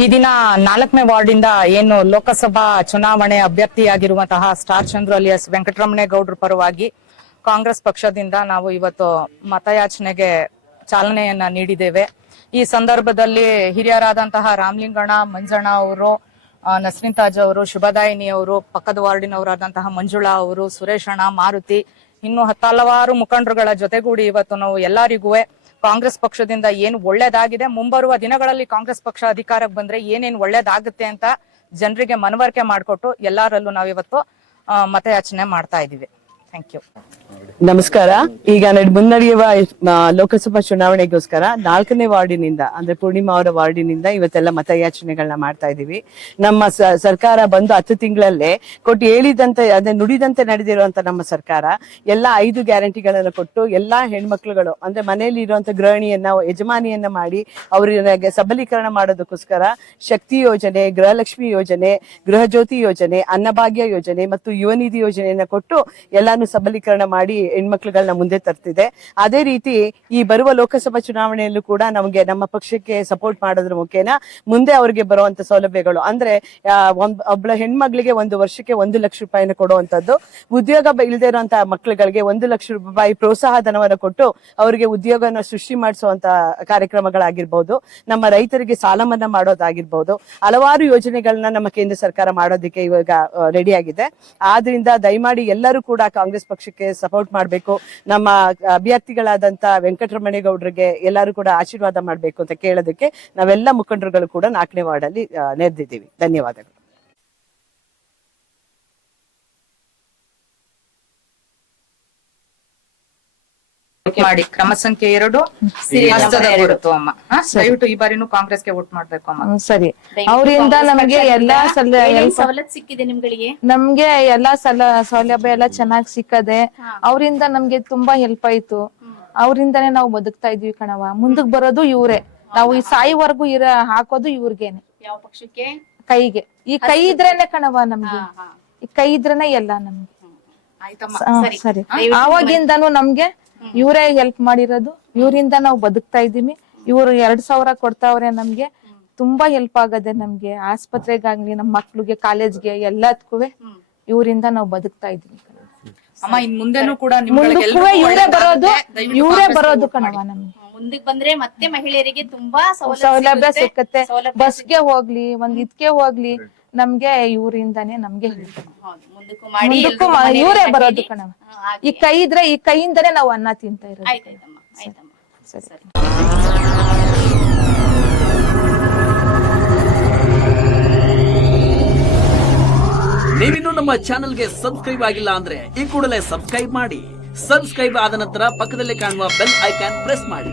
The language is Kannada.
ಈ ದಿನ ನಾಲ್ಕನೇ ವಾರ್ಡಿಂದ ಏನು ಲೋಕಸಭಾ ಚುನಾವಣೆ ಅಭ್ಯರ್ಥಿಯಾಗಿರುವಂತಹ ಸ್ಟಾರ್ ಚಂದ್ರು ಅಲಿಯಸ್ ವೆಂಕಟರಮಣೇಗೌಡರ ಪರವಾಗಿ ಕಾಂಗ್ರೆಸ್ ಪಕ್ಷದಿಂದ ನಾವು ಇವತ್ತು ಮತಯಾಚನೆಗೆ ಚಾಲನೆಯನ್ನ ನೀಡಿದ್ದೇವೆ. ಈ ಸಂದರ್ಭದಲ್ಲಿ ಹಿರಿಯರಾದಂತಹ ರಾಮಲಿಂಗಣ್ಣ, ಮಂಜಣ್ಣ ಅವರು ನಸ್ರಿನ್ ತಾಜ್ ಅವರು, ಶುಭದಾಯಿನಿ ಅವರು, ಪಕ್ಕದ ವಾರ್ಡಿನವರಾದಂತಹ ಮಂಜುಳಾ ಅವರು ಸುರೇಶಣ್ಣ ಮಾರುತಿ, ಇನ್ನು ಹತ್ತಲವಾರು ಮುಖಂಡರುಗಳ ಜೊತೆಗೂಡಿ ಇವತ್ತು ನಾವು ಎಲ್ಲರಿಗೂ ಕಾಂಗ್ರೆಸ್ ಪಕ್ಷದಿಂದ ಏನು ಒಳ್ಳೇದಾಗಿದೆ? ಮುಂಬರುವ ದಿನಗಳಲ್ಲಿ ಕಾಂಗ್ರೆಸ್ ಪಕ್ಷ ಅಧಿಕಾರಕ್ಕೆ ಬಂದ್ರೆ ಏನೇನ್ ಒಳ್ಳೇದಾಗುತ್ತೆ ಅಂತ ಜನರಿಗೆ ಮನವರಿಕೆ ಮಾಡಿಕೊಟ್ಟು ಎಲ್ಲರಲ್ಲೂ ನಾವಿವತ್ತು ಮತಯಾಚನೆ ಮಾಡ್ತಾ ಇದೀವಿ ಥ್ಯಾಂಕ್ ಯು ನಮಸ್ಕಾರ. ಈಗ ನಡ್ ಮುನ್ನಡೆಯುವ ಲೋಕಸಭಾ ಚುನಾವಣೆಗೋಸ್ಕರ ನಾಲ್ಕನೇ ವಾರ್ಡಿನಿಂದ, ಅಂದ್ರೆ ಪೂರ್ಣಿಮಾ ಅವರ ವಾರ್ಡಿನಿಂದ ಇವತ್ತೆಲ್ಲ ಮತಯಾಚನೆಗಳನ್ನ ಮಾಡ್ತಾ ಇದೀವಿ ನಮ್ಮ ಸರ್ಕಾರ ಬಂದು ಹತ್ತು ತಿಂಗಳಲ್ಲೇ ಕೊಟ್ಟು ಹೇಳಿದಂತೆ, ಅದೇ ನುಡಿದಂತೆ ನಡೆದಿರುವಂತ ನಮ್ಮ ಸರ್ಕಾರ, ಎಲ್ಲ ಐದು ಗ್ಯಾರಂಟಿಗಳನ್ನ ಕೊಟ್ಟು ಎಲ್ಲಾ ಹೆಣ್ಮಕ್ಳುಗಳು, ಅಂದ್ರೆ ಮನೆಯಲ್ಲಿ ಇರುವಂತ ಗೃಹಿಣಿಯನ್ನ, ಯಜಮಾನಿಯನ್ನ ಮಾಡಿ ಅವರಿಗೆ ಸಬಲೀಕರಣ ಮಾಡೋದಕ್ಕೋಸ್ಕರ ಶಕ್ತಿ ಯೋಜನೆ, ಗೃಹಲಕ್ಷ್ಮಿ ಯೋಜನೆ ಗೃಹ ಜ್ಯೋತಿ ಯೋಜನೆ, ಅನ್ನಭಾಗ್ಯ ಯೋಜನೆ ಮತ್ತು ಯುವ ನಿಧಿ ಯೋಜನೆಯನ್ನ ಕೊಟ್ಟು ಎಲ್ಲಾನು ಸಬಲೀಕರಣ ಮಾಡಿ ಹೆಣ್ಮಕ್ಳುಗಳನ್ನ ಮುಂದೆ ತರ್ತಿದೆ. ಅದೇ ರೀತಿ ಈ ಬರುವ ಲೋಕಸಭಾ ಚುನಾವಣೆಯಲ್ಲೂ ಕೂಡ ನಮಗೆ ನಮ್ಮ ಪಕ್ಷಕ್ಕೆ ಸಪೋರ್ಟ್ ಮಾಡೋದ್ರ ಮುಖೇನ ಮುಂದೆ ಅವರಿಗೆ ಬರುವಂತ ಸೌಲಭ್ಯಗಳು. ಅಂದ್ರೆ ಒಂದ್, ಒಬ್ಳ ಹೆಣ್ಮಗಳಿಗೆ ಒಂದು ವರ್ಷಕ್ಕೆ ಒಂದು ಲಕ್ಷ ರೂಪಾಯಿನ ಕೊಡುವಂತದ್ದು, ಉದ್ಯೋಗ ಇಲ್ಲದೆ ಇರುವಂತಹ ಮಕ್ಳುಗಳಿಗೆ ಒಂದು ಲಕ್ಷ ರೂಪಾಯಿ ಪ್ರೋತ್ಸಾಹ ಧನವನ್ನು ಕೊಟ್ಟು ಅವರಿಗೆ ಉದ್ಯೋಗನ ಸೃಷ್ಟಿ ಮಾಡಿಸುವಂತ ಕಾರ್ಯಕ್ರಮಗಳಾಗಿರ್ಬಹುದು ನಮ್ಮ ರೈತರಿಗೆ ಸಾಲ ಮನ್ನಾ ಮಾಡೋದಾಗಿರ್ಬಹುದು ಹಲವಾರು ಯೋಜನೆಗಳನ್ನ ನಮ್ಮ ಕೇಂದ್ರ ಸರ್ಕಾರ ಮಾಡೋದಕ್ಕೆ ಇವಾಗ ರೆಡಿ ಆಗಿದೆ. ಆದ್ರಿಂದ ದಯಮಾಡಿ ಎಲ್ಲರೂ ಕೂಡ ಕಾಂಗ್ರೆಸ್ ಪಕ್ಷಕ್ಕೆ ಸಪೋರ್ಟ್ ಮಾಡಬೇಕು. ನಮ್ಮ ಅಭ್ಯರ್ಥಿಗಳಾದಂತ ವೆಂಕಟರಮಣೇಗೌಡರಿಗೆ ಎಲ್ಲರೂ ಕೂಡ ಆಶೀರ್ವಾದ ಮಾಡಬೇಕು ಅಂತ ಕೇಳೋದಕ್ಕೆ ನಾವೆಲ್ಲ ಮುಖಂಡರುಗಳು ಕೂಡ ನಾಲ್ಕನೇ ವಾರ್ಡ್ ಅಲ್ಲಿ ಆ, ನೆರೆದಿದ್ದೀವಿ. ಧನ್ಯವಾದಗಳು. ಮಾಡಿ. ಕ್ರಮ ಸಂಖ್ಯೆ ಎರಡು ಹಸ್ತದ ಗುರುತು ಅಮ್ಮ. ಹಾ? ದಯವಿಟ್ಟು ಈ ಬಾರಿನೂ ಕಾಂಗ್ರೆಸ್ಗೆ ವೋಟ್ ಮಾಡ್ಬೇಕು ಅಮ್ಮ. ಹ್ಮ್, ಸರಿ. ಅವರಿಂದ ನಮಗೆ ಎಲ್ಲಾ ಸಲ ಏನೇನ್ ಸವಲತ್ತು ಸಿಕ್ಕಿದೆ ನಿಮ್ಗಳಿಗೆ? ನಮ್ಗೆ ಎಲ್ಲಾ ಸಲ ಸೌಲಭ್ಯ ಎಲ್ಲ ಚೆನ್ನಾಗ್ ಸಿಕ್ಕದೆ. ಅವರಿಂದ ನಮ್ಗೆ ತುಂಬಾ ಹೆಲ್ಪ್ ಆಯ್ತು. ಅವರಿಂದಾನೇ ನಾವು ಬದುಕ್ತಾ ಇದೀವಿ ಕಣವ ಮುಂದಕ್ ಬರೋದು ಇವ್ರೆ. ನಾವು ಈ ಸಾಯಿವರೆಗೂ ಇರ ಹಾಕೋದು ಇವ್ರಿಗೇನೆ. ಯಾವ ಪಕ್ಷಕ್ಕೆ? ಕೈಗೆ. ಈ ಕೈ ಇದ್ರೇನೆ ಕಣವ ನಮ್ಗೆ. ಈ ಕೈ ಇದ್ರೇನೆ ಎಲ್ಲ ನಮ್ಗೆ. ಆಯ್ತಮ್ಮ. ಹಾ, ಸರಿ. ಆವಾಗಿಂದನು ನಮ್ಗೆ ಇವರೇ ಹೆಲ್ಪ್ ಮಾಡಿರೋದು. ಇವರಿಂದ ನಾವು ಬದುಕ್ತಾ ಇದ್ದೀವಿ. ಇವರು ಎರಡ್ ಸಾವಿರ ಕೊಡ್ತಾವ್ರೆ ನಮ್ಗೆ. ತುಂಬಾ ಹೆಲ್ಪ್ ಆಗದೆ ನಮ್ಗೆ ಆಸ್ಪತ್ರೆಗಾಗ್ಲಿ ನಮ್ ಮಕ್ಳಿಗೆ ಕಾಲೇಜ್ಗೆ ಎಲ್ಲದಕ್ಕೂ ಇವರಿಂದ ನಾವು ಬದುಕ್ತಾ ಇದೀವಿ ಅಮ್ಮ ಇನ್ ಮುಂದೆನೂ ಕೂಡ ಇವರೇ ಬರೋದು ಇವರೇ ಬರೋದು ಕಣವ ನಮ್ಗೆ. ಮುಂದಕ್ಕೆ ಬಂದ್ರೆ ಮತ್ತೆ ಮಹಿಳೆಯರಿಗೆ ತುಂಬಾ ಸೌಲಭ್ಯ ಸಿಗುತ್ತೆ. ಸಿಕ್ಕತ್ತೆ ಬಸ್ಗೆ ಹೋಗ್ಲಿ ಒಂದ್ ಇದ್ಕೆ ಹೋಗ್ಲಿ ನಮ್ಗೆ ಇವರಿಂದಾನೇ ನಮ್ಗೆ ಹೇಳ್ತಾರೆ ಹೌದು, ಮುಂದಕ್ಕೂ ಮಾಡಿ ಮುಂದಕ್ಕೂ ಎಲ್ರಿಗೂ ಮನೆ ಇವರೇ ಬರೋದು. ಕಣವ ಹಾ, ಹಾಗೆ. ಈ ಕೈ ಇದ್ರೆ ಈ ಕೈಯಿಂದನೇ ನಾವು ಅನ್ನ ತಿಂತಾ ಇರೋದು ಆಯ್ತಾಯ್ತಮ್ಮ ಆಯ್ತಮ್ಮ. ಸರಿ. ಸರಿ. ನೀವಿನ್ನೂ ನಮ್ಮ ಚಾನೆಲ್ಗೆ ಸಬ್ಸ್ಕ್ರೈಬ್ ಆಗಿಲ್ಲ ಅಂದ್ರೆ ಈ ಕೂಡಲೇ ಸಬ್ಸ್ಕ್ರೈಬ್ ಮಾಡಿ. ಸಬ್ಸ್ಕ್ರೈಬ್ ಆದ ನಂತರ ಪಕ್ಕದಲ್ಲಿ ಕಾಣುವ ಬೆಲ್ ಐಕಾನ್ ಪ್ರೆಸ್ ಮಾಡಿ.